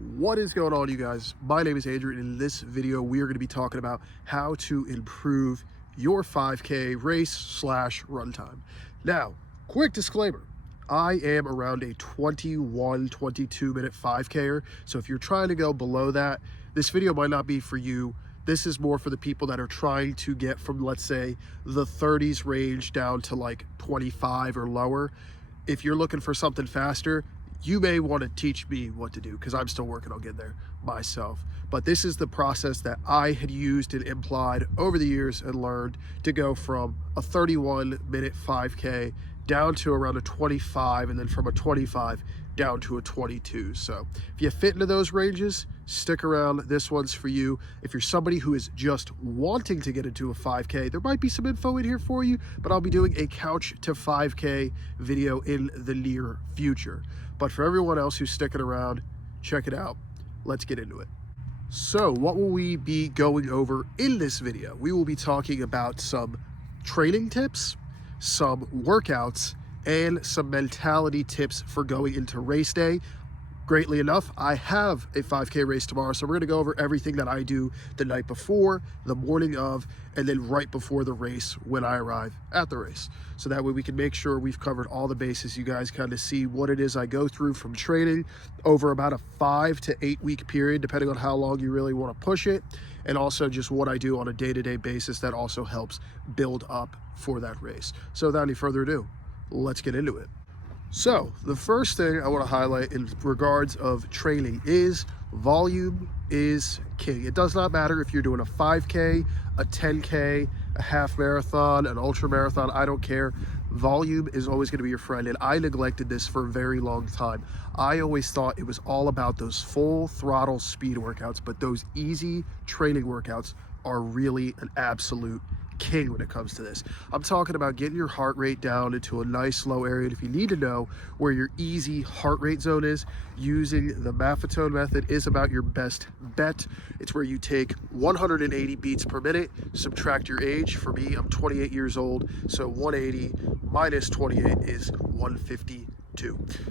What is going on, you guys? My name is Andrew, and in this video we are going to be talking about how to improve your 5K race slash run time. Now, quick disclaimer, I am around a 22 minute 5Ker, so if you're trying to go below that, this video might not be for you. This is more for the people that are trying to get from, let's say, the 30s range down to like 25 or lower. If you're looking for something faster, you may want to teach me what to do, because I'm still working on getting there myself. But this is the process that I had used and implied over the years and learned to go from a 31 minute 5K down to around a 25, and then from a 25 down to a 22. So if you fit into those ranges, stick around. This one's for you. If you're somebody who is just wanting to get into a 5K, there might be some info in here for you, but I'll be doing a couch to 5K video in the near future. But for everyone else who's sticking around, check it out. Let's get into it. So what will we be going over in this video? We will be talking about some training tips, some workouts, and some mentality tips for going into race day. Greatly enough, I have a 5K race tomorrow, so we're going to go over everything that I do the night before, the morning of, and then right before the race when I arrive at the race. So that way we can make sure we've covered all the bases. You guys kind of see what it is I go through from training over about a 5 to 8 week period, depending on how long you really want to push it, and also just what I do on a day-to-day basis that also helps build up for that race. So without any further ado, let's get into it. So the first thing I want to highlight in regards of training is volume is king. It does not matter if you're doing a 5K, a 10K, a half marathon, an ultra marathon, I don't care. Volume is always going to be your friend, and I neglected this for a very long time. I always thought it was all about those full throttle speed workouts, but those easy training workouts are really an absolute king when it comes to this. I'm talking about getting your heart rate down into a nice low area. And if you need to know where your easy heart rate zone is, using the Maffetone method is about your best bet. It's where you take 180 beats per minute, subtract your age. For me, I'm 28 years old, so 180 minus 28 is 152.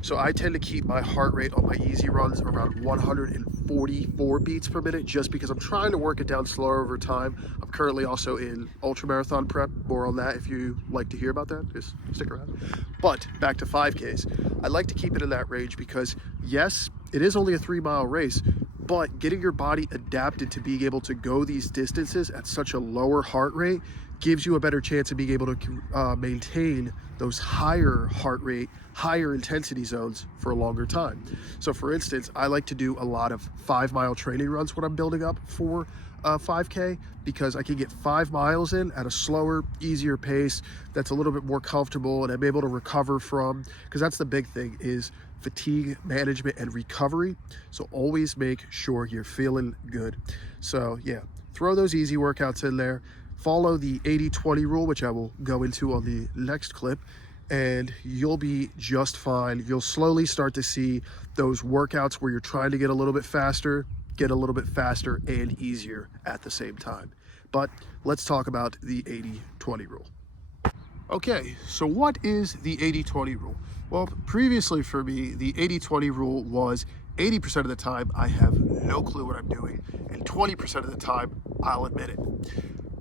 So I tend to keep my heart rate on my easy runs around 144 beats per minute, just because I'm trying to work it down slower over time. I'm currently also in ultra marathon prep. More on that if you like to hear about that, just stick around. But back to 5Ks, I like to keep it in that range because yes, it is only a 3-mile race, but getting your body adapted to being able to go these distances at such a lower heart rate gives you a better chance of being able to maintain those higher heart rate, higher intensity zones for a longer time. So for instance, I like to do a lot of 5-mile training runs when I'm building up for 5K, because I can get 5 miles in at a slower, easier pace that's a little bit more comfortable, and I'm able to recover from, because that's the big thing, is fatigue management and recovery. So always make sure you're feeling good. So yeah, throw those easy workouts in there. Follow the 80-20 rule, which I will go into on the next clip, and you'll be just fine. You'll slowly start to see those workouts where you're trying to get a little bit faster and easier at the same time. But let's talk about the 80-20 rule. Okay, so what is the 80-20 rule? Well, previously for me, the 80-20 rule was 80% of the time I have no clue what I'm doing, and 20% of the time I'll admit it.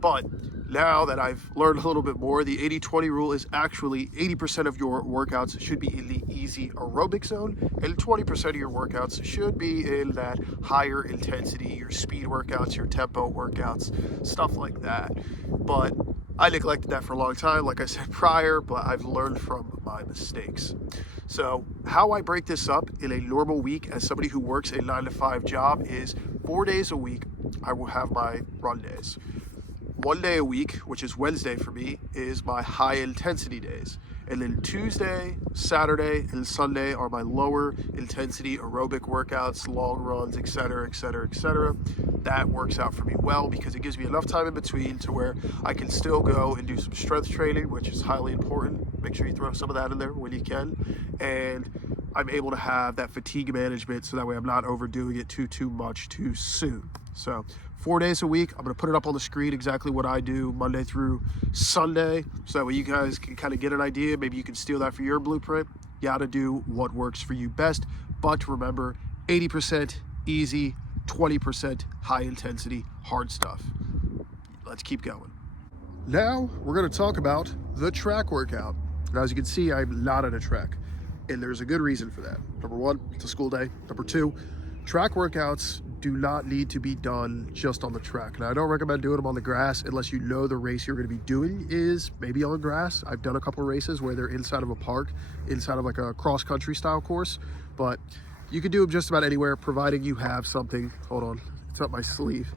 But now that I've learned a little bit more, the 80-20 rule is actually 80% of your workouts should be in the easy aerobic zone, and 20% of your workouts should be in that higher intensity, your speed workouts, your tempo workouts, stuff like that. But I neglected that for a long time, like I said prior, but I've learned from my mistakes. So how I break this up in a normal week as somebody who works a 9-to-5 job is 4 days a week, I will have my run days. 1 day a week, which is Wednesday for me, is my high intensity days. And then Tuesday, Saturday, and Sunday are my lower intensity aerobic workouts, long runs, etc., etc., etc. That works out for me well because it gives me enough time in between to where I can still go and do some strength training, which is highly important. Make sure you throw some of that in there when you can. And I'm able to have that fatigue management so that way I'm not overdoing it too much too soon. So 4 days a week, I'm going to put it up on the screen exactly what I do Monday through Sunday, so that way you guys can kind of get an idea. Maybe you can steal that for your blueprint. You got to do what works for you best, but remember, 80% easy, 20% high intensity, hard stuff. Let's keep going. Now we're gonna talk about the track workout. Now, as you can see, I'm not at a track, and there's a good reason for that. Number one, it's a school day. Number two, track workouts do not need to be done just on the track. Now, I don't recommend doing them on the grass unless you know the race you're gonna be doing is maybe on grass. I've done a couple of races where they're inside of a park, inside of like a cross-country style course, but you can do them just about anywhere, providing you have something, hold on, it's up my sleeve,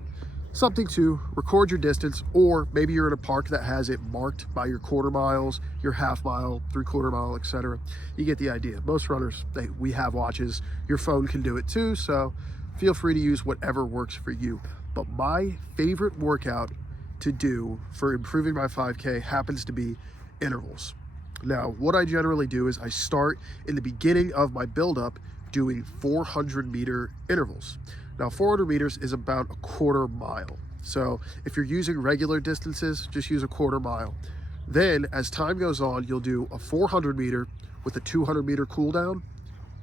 something to record your distance, or maybe you're in a park that has it marked by your quarter miles, your half mile, 3/4 mile, etc. You get the idea. Most runners, we have watches. Your phone can do it too, so feel free to use whatever works for you. But my favorite workout to do for improving my 5K happens to be intervals. Now, what I generally do is I start in the beginning of my buildup doing 400-meter intervals. Now, 400 meters is about a 1/4 mile. So if you're using regular distances, just use a 1/4 mile. Then as time goes on, you'll do a 400 meter with a 200 meter cool down.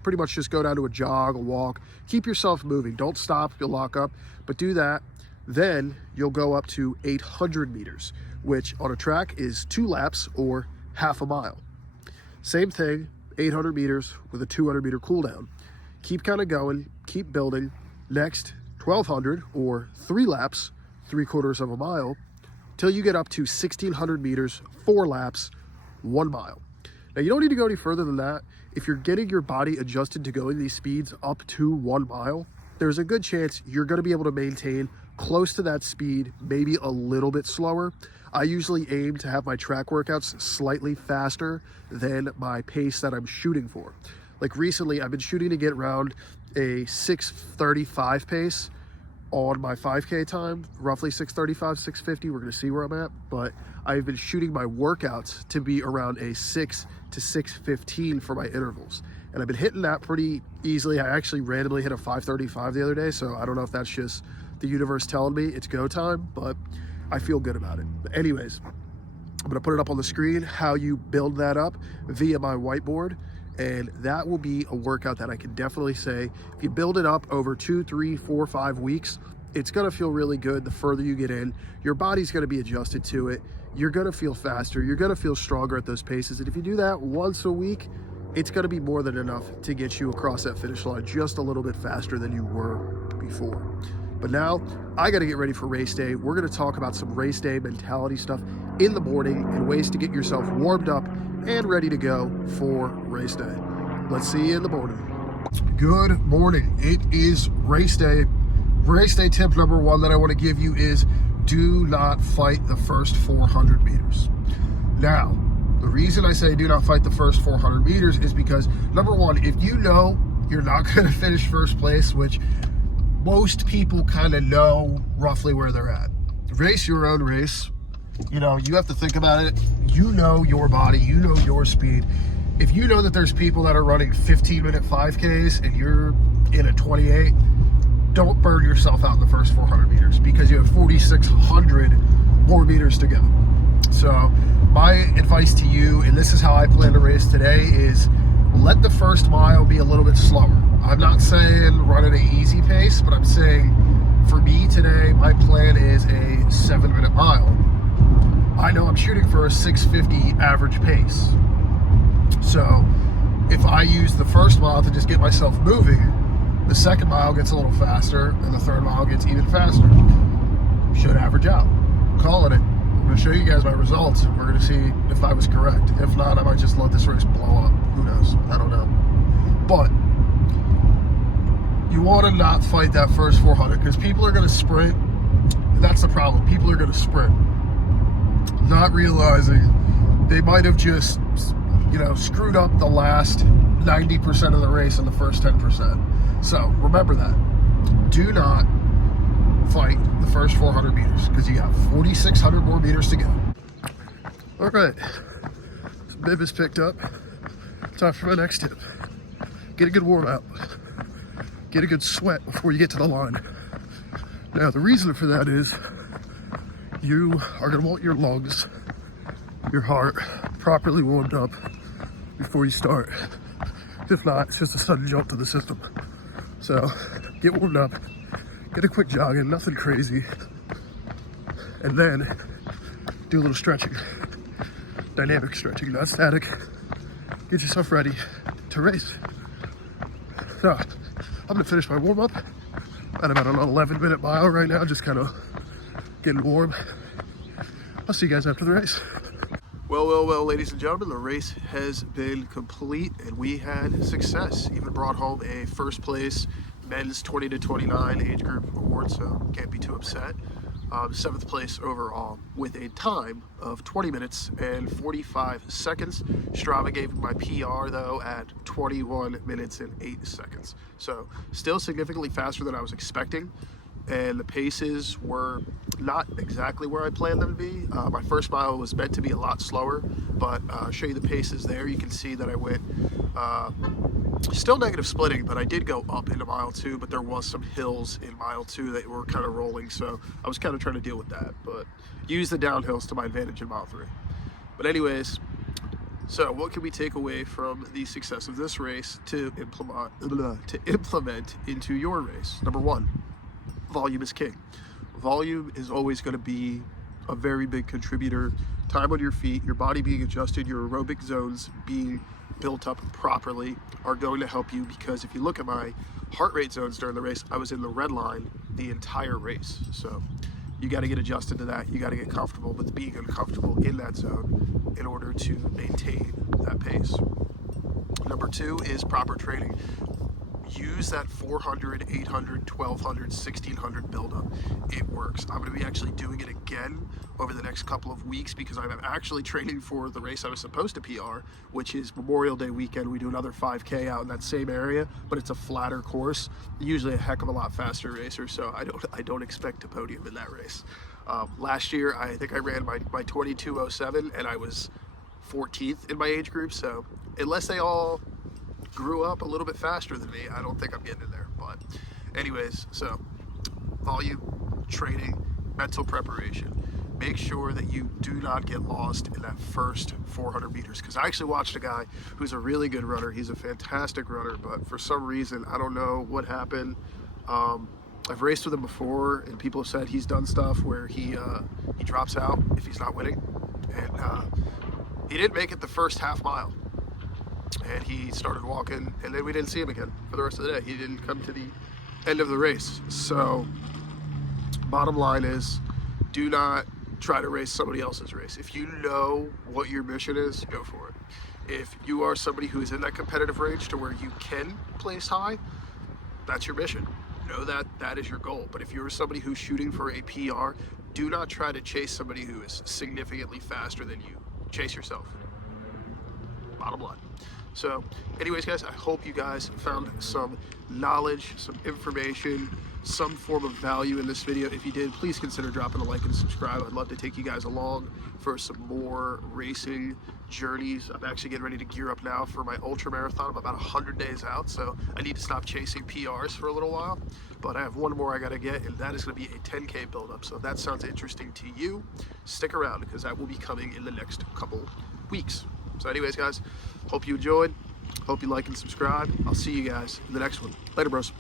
Pretty much just go down to a jog, a walk, keep yourself moving. Don't stop, you'll lock up, but do that. Then you'll go up to 800 meters, which on a track is 2 laps or half a mile. Same thing, 800 meters with a 200 meter cool down. Keep kind of going, keep building. Next, 1200 or 3 laps, 3/4 of a mile, till you get up to 1600 meters, 4 laps, 1 mile. Now, you don't need to go any further than that. If you're getting your body adjusted to going these speeds up to 1 mile, there's a good chance you're going to be able to maintain close to that speed, maybe a little bit slower. I usually aim to have my track workouts slightly faster than my pace that I'm shooting for. Like recently, I've been shooting to get around a 6:35 pace on my 5K time, roughly 6:35, 6:50. We're going to see where I'm at, but I've been shooting my workouts to be around a 6 to 6:15 for my intervals. And I've been hitting that pretty easily. I actually randomly hit a 5:35 the other day, so I don't know if that's just the universe telling me it's go time, but I feel good about it. But anyways, I'm going to put it up on the screen, how you build that up via my whiteboard. And that will be a workout that I can definitely say, if you build it up over 2, 3, 4, 5 weeks, it's gonna feel really good. The further you get in, your body's gonna be adjusted to it. You're gonna feel faster. You're gonna feel stronger at those paces. And if you do that once a week, it's gonna be more than enough to get you across that finish line just a little bit faster than you were before. But now I got to get ready for race day. We're going to talk about some race day mentality stuff in the morning and ways to get yourself warmed up and ready to go for race day. Let's see you in the morning. Good morning. It is race day. Race day tip number 1 that I want to give you is do not fight the first 400 meters. Now, the reason I say do not fight the first 400 meters is because, number 1, if you know you're not going to finish first place, which most people kind of know roughly where they're at. Race your own race. You know, you have to think about it. You know your body, you know your speed. If you know that there's people that are running 15-minute 5Ks and you're in a 28, don't burn yourself out in the first 400 meters because you have 4,600 more meters to go. So my advice to you, and this is how I plan to race today, is let the first mile be a little bit slower. I'm not saying run at an easy pace, but I'm saying for me today, my plan is a 7-minute mile. I know I'm shooting for a 6:50 average pace. So if I use the first mile to just get myself moving, the second mile gets a little faster and the third mile gets even faster. Should average out. I'm calling it. I'm going to show you guys my results. We're going to see if I was correct. If not, I might just let this race blow up. Who knows? I don't know. But you want to not fight that first 400 because people are going to sprint. That's the problem. People are going to sprint, not realizing they might have just, screwed up the last 90% of the race in the first 10%. So remember that. Do not fight the first 400 meters because you have 4,600 more meters to go. All right, so bib is picked up. Time for my next tip. Get a good warm up. Get a good sweat before you get to the line. Now, the reason for that is you are going to want your lungs, your heart properly warmed up before you start. If not, it's just a sudden jump to the system. So get warmed up, get a quick jog in, nothing crazy, and then do a little stretching, dynamic stretching, not static. Get yourself ready to race. So I'm gonna finish my warm up at about an 11-minute mile right now, just kind of getting warm. I'll see you guys after the race. Well, ladies and gentlemen, the race has been complete and we had success. Even brought home a first place men's 20 to 29 age group award, so can't be too upset. 7th place overall with a time of 20 minutes and 45 seconds. Strava gave my PR though at 21 minutes and 8 seconds. So still significantly faster than I was expecting. And the paces were not exactly where I planned them to be. My first mile was meant to be a lot slower, but I'll show you the paces there. You can see that I went still negative splitting, but I did go up into mile 2, but there was some hills in mile 2 that were kind of rolling, so I was kind of trying to deal with that, but use the downhills to my advantage in mile 3. But anyways, so what can we take away from the success of this race to implement into your race? Number 1, volume is king. Volume is always going to be a very big contributor. Time on your feet, your body being adjusted, your aerobic zones being built up properly are going to help you, because if you look at my heart rate zones during the race, I was in the red line the entire race. So you got to get adjusted to that. You got to get comfortable with being uncomfortable in that zone in order to maintain that pace. Number 2 is proper training. Use that 400, 800, 1200, 1600 buildup. It works. I'm going to be actually doing it again over the next couple of weeks because I'm actually training for the race I was supposed to PR, which is Memorial Day weekend. We do another 5K out in that same area, but it's a flatter course, usually a heck of a lot faster racer, so I don't expect to podium in that race. Last year, I think I ran my 22:07 and I was 14th in my age group, so unless they all grew up a little bit faster than me, I don't think I'm getting in there. But anyways, so volume, training, mental preparation. Make sure that you do not get lost in that first 400 meters, because I actually watched a guy who's a really good runner. He's a fantastic runner, but for some reason, I don't know what happened. I've raced with him before, and people have said he's done stuff where he drops out if he's not winning, and he didn't make it the first half mile. And he started walking, and then we didn't see him again for the rest of the day. He didn't come to the end of the race. So bottom line is, do not try to race somebody else's race. If you know what your mission is, go for it. If you are somebody who is in that competitive range to where you can place high, that's your mission. Know that that is your goal. But if you're somebody who's shooting for a PR, do not try to chase somebody who is significantly faster than you. Chase yourself. Bottom line. So anyways, guys, I hope you guys found some knowledge, some information, some form of value in this video. If you did, please consider dropping a like and subscribe. I'd love to take you guys along for some more racing journeys. I'm actually getting ready to gear up now for my ultra marathon. I'm about 100 days out, so I need to stop chasing PRs for a little while. But I have one more I gotta get, and that is gonna be a 10K buildup. So if that sounds interesting to you, stick around, because that will be coming in the next couple weeks. So anyways, guys, hope you enjoyed. Hope you like and subscribe. I'll see you guys in the next one. Later, bros.